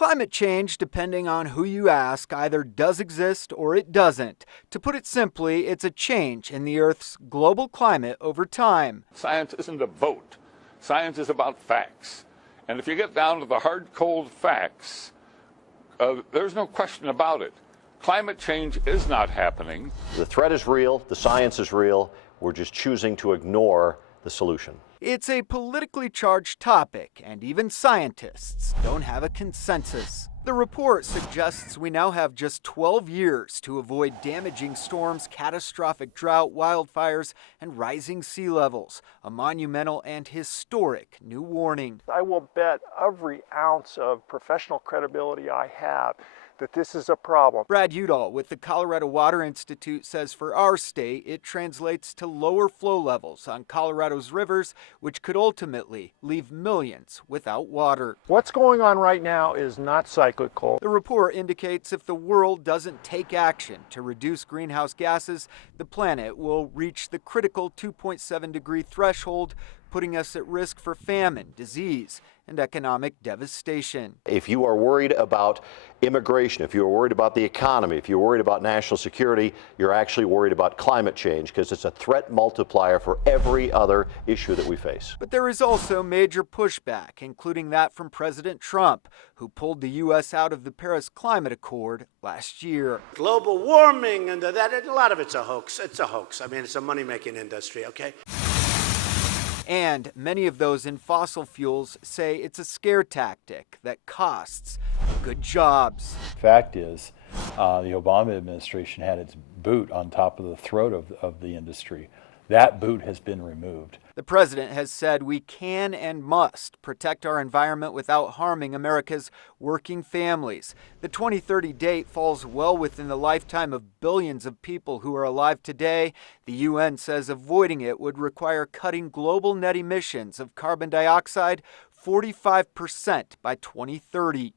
Climate change, depending on who you ask, either does exist or it doesn't. To put it simply, it's a change in the Earth's global climate over time. Science isn't a vote. Science is about facts. And if you get down to the hard, cold facts, there's no question about it. Climate change is not happening. The threat is real. The science is real. We're just choosing to ignore the solution. It's a politically charged topic, and even scientists don't have a consensus. The report suggests we now have just 12 years to avoid damaging storms, catastrophic drought, wildfires, and rising sea levels. A monumental and historic new warning. I will bet every ounce of professional credibility I have that this is a problem. Brad Udall with the Colorado Water Institute says for our state, it translates to lower flow levels on Colorado's rivers, which could ultimately leave millions without water. What's going on right now is not cyclical. The report indicates if the world doesn't take action to reduce greenhouse gases, the planet will reach the critical 2.7-degree threshold, putting us at risk for famine, disease, and economic devastation. If you are worried about immigration, if you're worried about the economy, if you're worried about national security, you're actually worried about climate change because it's a threat multiplier for every other issue that we face. But there is also major pushback, including that from President Trump, who pulled the U.S. out of the Paris Climate Accord last year. Global warming and that, a lot of it's a hoax. It's a hoax. I mean, it's a money-making industry, okay? And many of those in fossil fuels say it's a scare tactic that costs good jobs. Fact is, the Obama administration had its boot on top of the throat of the industry. That boot has been removed. The president has said we can and must protect our environment without harming America's working families. The 2030 date falls well within the lifetime of billions of people who are alive today. The UN says avoiding it would require cutting global net emissions of carbon dioxide 45% by 2030.